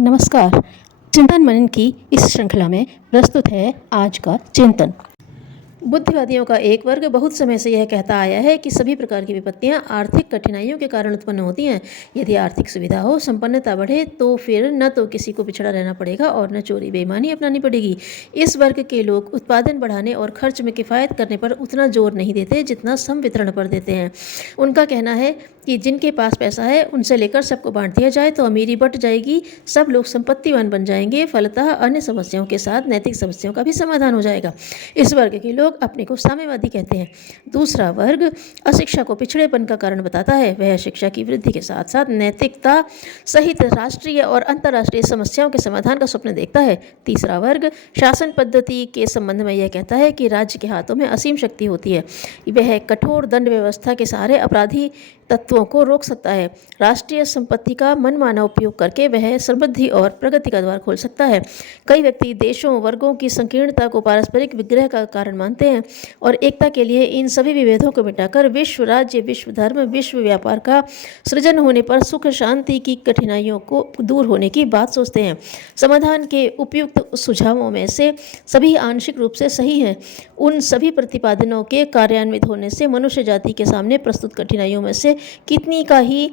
नमस्कार। चिंतन मनन की इस श्रृंखला में प्रस्तुत है आज का चिंतन। बुद्धिवादियों का एक वर्ग बहुत समय से यह कहता आया है कि सभी प्रकार की विपत्तियां आर्थिक कठिनाइयों के कारण उत्पन्न होती हैं। यदि आर्थिक सुविधा हो, संपन्नता बढ़े, तो फिर न तो किसी को पिछड़ा रहना पड़ेगा और न चोरी बेईमानी अपनानी पड़ेगी। इस वर्ग के लोग उत्पादन बढ़ाने और खर्च में किफ़ायत करने पर उतना जोर नहीं देते जितना सम वितरण पर देते हैं। उनका कहना है कि जिनके पास पैसा है उनसे लेकर सबको बांट दिया जाए तो अमीरी बढ़ जाएगी, सब लोग संपत्तिवान बन जाएंगे, फलतः अन्य समस्याओं के साथ नैतिक समस्याओं का भी समाधान हो जाएगा। इस वर्ग के लोग अपने को साम्यवादी कहते हैं। दूसरा वर्ग अशिक्षा को पिछड़ेपन का कारण बताता है। वह शिक्षा की वृद्धि के साथ साथ नैतिकता सहित राष्ट्रीय और अंतर्राष्ट्रीय समस्याओं के समाधान का स्वप्न देखता है। तीसरा वर्ग शासन पद्धति के संबंध में यह कहता है कि राज्य के हाथों में असीम शक्ति होती है। वह कठोर दंड व्यवस्था के सहारे अपराधी तत्वों को रोक सकता है। राष्ट्रीय संपत्ति का मनमाना उपयोग करके वह समृद्धि और प्रगति का द्वार खोल सकता है। कई व्यक्ति देशों वर्गों की संकीर्णता को पारस्परिक विग्रह का कारण मानते हैं और एकता के लिए इन सभी विभेदों को मिटाकर विश्व राज्य, विश्व धर्म, विश्व व्यापार का सृजन होने पर सुख शांति की कठिनाइयों को दूर होने की बात सोचते हैं। समाधान के उपयुक्त सुझावों में से सभी आंशिक रूप से सही हैं। उन सभी प्रतिपादनों के कार्यान्वित होने से मनुष्य जाति के सामने प्रस्तुत कठिनाइयों में से कितनी का ही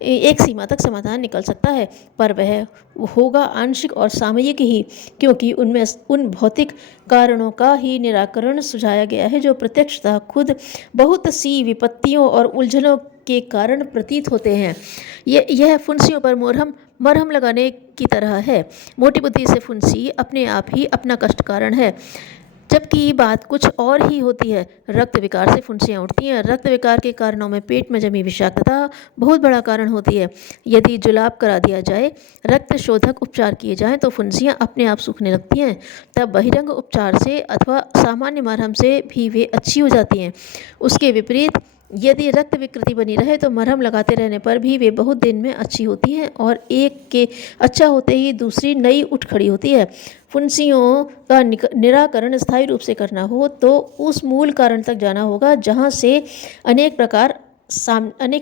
एक सीमा तक समाधान निकल सकता है, पर वह होगा आंशिक और सामयिक ही, क्योंकि उनमें उन भौतिक कारणों का ही निराकरण सुझाया गया है जो प्रत्यक्षतः खुद बहुत सी विपत्तियों और उलझनों के कारण प्रतीत होते हैं। यह फुंसियों पर मरहम लगाने की तरह है। मोटी बुद्धि से फुंसी अपने आप ही अपना कष्ट कारण है, जबकि बात कुछ और ही होती है। रक्त विकार से फुंसियाँ उठती हैं। रक्त विकार के कारणों में पेट में जमी विषाक्तता बहुत बड़ा कारण होती है। यदि जुलाब करा दिया जाए, रक्त शोधक उपचार किए जाएं, तो फुंसियाँ अपने आप सूखने लगती हैं। तब बहिरंग उपचार से अथवा सामान्य मरहम से भी वे अच्छी हो जाती हैं। उसके विपरीत यदि रक्त विकृति बनी रहे तो मरहम लगाते रहने पर भी वे बहुत दिन में अच्छी होती हैं और एक के अच्छा होते ही दूसरी नई उठ खड़ी होती है। फुंसियों का निराकरण स्थायी रूप से करना हो तो उस मूल कारण तक जाना होगा जहाँ से अनेक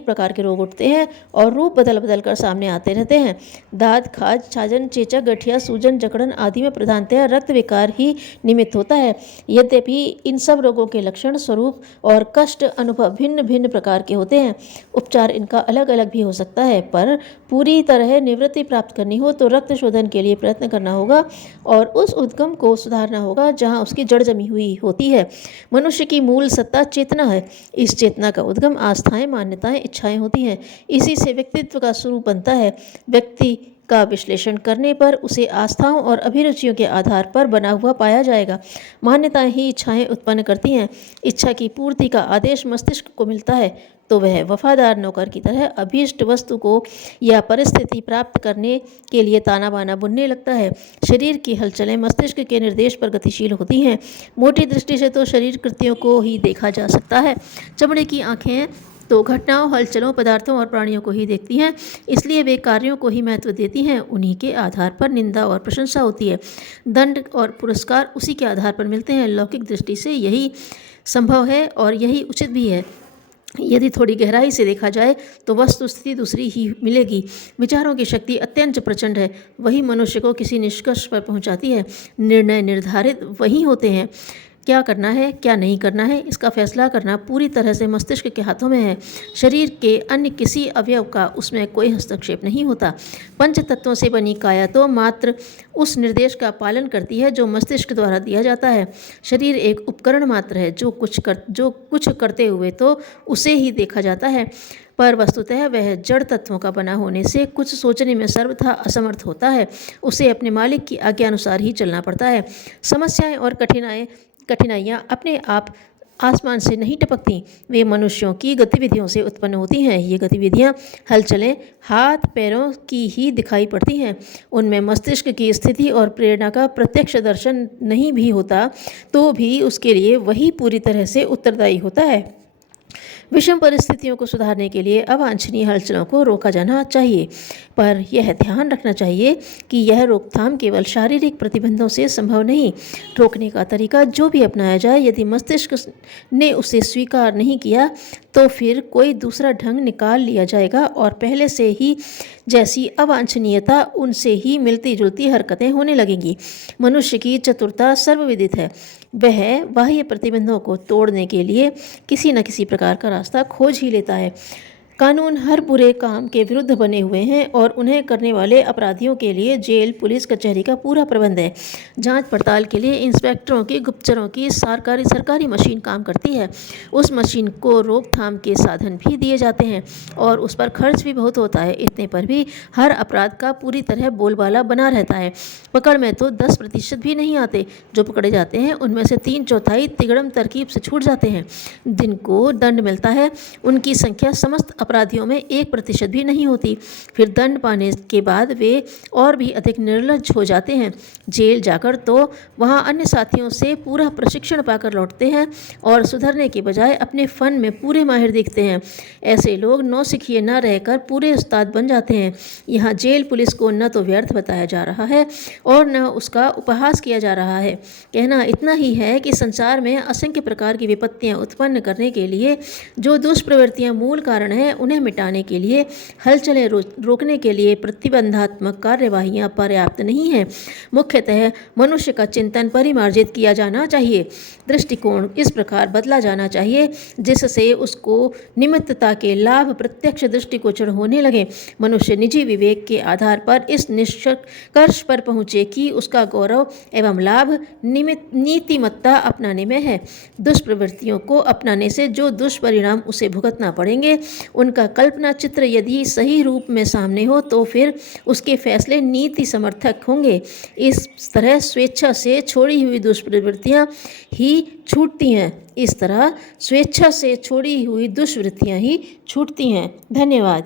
प्रकार के रोग उठते हैं और रूप बदल बदल कर सामने आते रहते हैं। दाद, खाज, छाजन, चेचक, गठिया, सूजन, जकड़न आदि में प्रधानतया रक्त विकार ही निमित्त होता है। यद्यपि इन सब रोगों के लक्षण, स्वरूप और कष्ट अनुभव भिन्न भिन्न प्रकार के होते हैं। उपचार इनका अलग अलग भी हो सकता है, पर पूरी तरह निवृत्ति प्राप्त करनी हो तो रक्त शोधन के लिए प्रयत्न करना होगा और उस उद्गम को सुधारना होगा जहाँ उसकी जड़ जमी हुई होती है। मनुष्य की मूल सत्ता चेतना है। इस चेतना का उद्गम आस्था, मान्यताएं, इच्छाएं होती हैं। इसी से व्यक्तित्व का स्वरूप बनता है। व्यक्ति का विश्लेषण करने पर उसे आस्थाओं और अभिरुचियों के आधार पर बना हुआ पाया जाएगा। मान्यताएं ही इच्छाएं उत्पन्न करती हैं। इच्छा की पूर्ति का आदेश मस्तिष्क को मिलता है तो वह वफादार नौकर की तरह अभीष्ट वस्तु को या परिस्थिति प्राप्त करने के लिए ताना बाना बुनने लगता है। शरीर की हलचलें मस्तिष्क के निर्देश पर गतिशील होती हैं। मोटी दृष्टि से तो शरीर कृत्यों को ही देखा जा सकता है। चमड़े की आंखें तो घटनाओं, हलचलों, पदार्थों और प्राणियों को ही देखती हैं, इसलिए वे कार्यों को ही महत्व देती हैं। उन्हीं के आधार पर निंदा और प्रशंसा होती है। दंड और पुरस्कार उसी के आधार पर मिलते हैं। लौकिक दृष्टि से यही संभव है और यही उचित भी है। यदि थोड़ी गहराई से देखा जाए तो वस्तुस्थिति दूसरी ही मिलेगी। विचारों की शक्ति अत्यंत प्रचंड है, वही मनुष्य को किसी निष्कर्ष पर पहुंचाती है। निर्णय निर्धारित वही होते हैं। क्या करना है, क्या नहीं करना है, इसका फैसला करना पूरी तरह से मस्तिष्क के हाथों में है। शरीर के अन्य किसी अवयव का उसमें कोई हस्तक्षेप नहीं होता। पंच तत्वों से बनी काया तो मात्र उस निर्देश का पालन करती है जो मस्तिष्क द्वारा दिया जाता है। शरीर एक उपकरण मात्र है, जो कुछ करते हुए तो उसे ही देखा जाता है, पर वस्तुतः वह जड़ तत्वों का बना होने से कुछ सोचने में सर्वथा असमर्थ होता है। उसे अपने मालिक की आज्ञा अनुसार ही चलना पड़ता है। समस्याएं और कठिनाइयाँ अपने आप आसमान से नहीं टपकती, वे मनुष्यों की गतिविधियों से उत्पन्न होती हैं। ये गतिविधियाँ, हलचलें हाथ पैरों की ही दिखाई पड़ती हैं। उनमें मस्तिष्क की स्थिति और प्रेरणा का प्रत्यक्ष दर्शन नहीं भी होता तो भी उसके लिए वही पूरी तरह से उत्तरदायी होता है। विषम परिस्थितियों को सुधारने के लिए अवांछनीय हलचलों को रोका जाना चाहिए, पर यह ध्यान रखना चाहिए कि यह रोकथाम केवल शारीरिक प्रतिबंधों से संभव नहीं। रोकने का तरीका जो भी अपनाया जाए, यदि मस्तिष्क ने उसे स्वीकार नहीं किया तो फिर कोई दूसरा ढंग निकाल लिया जाएगा और पहले से ही जैसी अवांछनीयता उनसे ही मिलती जुलती हरकतें होने लगेंगी। मनुष्य की चतुरता सर्वविदित है। वह बाह्य प्रतिबंधों को तोड़ने के लिए किसी न किसी प्रकार का रास्ता खोज ही लेता है। कानून हर बुरे काम के विरुद्ध बने हुए हैं और उन्हें करने वाले अपराधियों के लिए जेल, पुलिस, कचहरी का पूरा प्रबंध है। जांच पड़ताल के लिए इंस्पेक्टरों की, गुप्तचरों की सरकारी मशीन काम करती है। उस मशीन को रोकथाम के साधन भी दिए जाते हैं और उस पर खर्च भी बहुत होता है। इतने पर भी हर अपराध का पूरी तरह बोलबाला बना रहता है। पकड़ में तो 10% भी नहीं आते। जो पकड़े जाते हैं उनमें से 3/4 तिगड़म तरकीब से छूट जाते हैं। जिनको दंड मिलता है उनकी संख्या समस्त अपराधियों में 1% भी नहीं होती। फिर दंड पाने के बाद वे और भी अधिक निर्लज्ज हो जाते हैं। जेल जाकर तो वहाँ अन्य साथियों से पूरा प्रशिक्षण पाकर लौटते हैं और सुधरने के बजाय अपने फन में पूरे माहिर दिखते हैं। ऐसे लोग नौसिखिए न रहकर पूरे उस्ताद बन जाते हैं। यहाँ जेल पुलिस को न तो व्यर्थ बताया जा रहा है और न उसका उपहास किया जा रहा है। कहना इतना ही है कि संसार में असंख्य प्रकार की विपत्तियाँ उत्पन्न करने के लिए जो दुष्प्रवृत्तियाँ मूल कारण हैं, उन्हें मिटाने के लिए, हलचलें रोकने के लिए प्रतिबंधात्मक कार्यवाहियाँ पर्याप्त नहीं हैं। मुख्यतः मनुष्य का चिंतन परिमार्जित किया जाना चाहिए। दृष्टिकोण इस प्रकार बदला जाना चाहिए जिससे उसको निमित्तता के लाभ प्रत्यक्ष दृष्टिगोचर होने लगे। मनुष्य निजी विवेक के आधार पर इस निष्कर्ष पर पहुँचे कि उसका गौरव एवं लाभ नीतिमत्ता अपनाने में है। दुष्प्रवृत्तियों को अपनाने से जो दुष्परिणाम उसे भुगतना पड़ेंगे, उनका कल्पना चित्र यदि सही रूप में सामने हो तो फिर उसके फैसले नीति समर्थक होंगे। इस तरह स्वेच्छा से छोड़ी हुई दुष्प्रवृत्तियाँ ही छूटती हैं। इस तरह स्वेच्छा से छोड़ी हुई दुष्वृत्तियाँ ही छूटती हैं। धन्यवाद।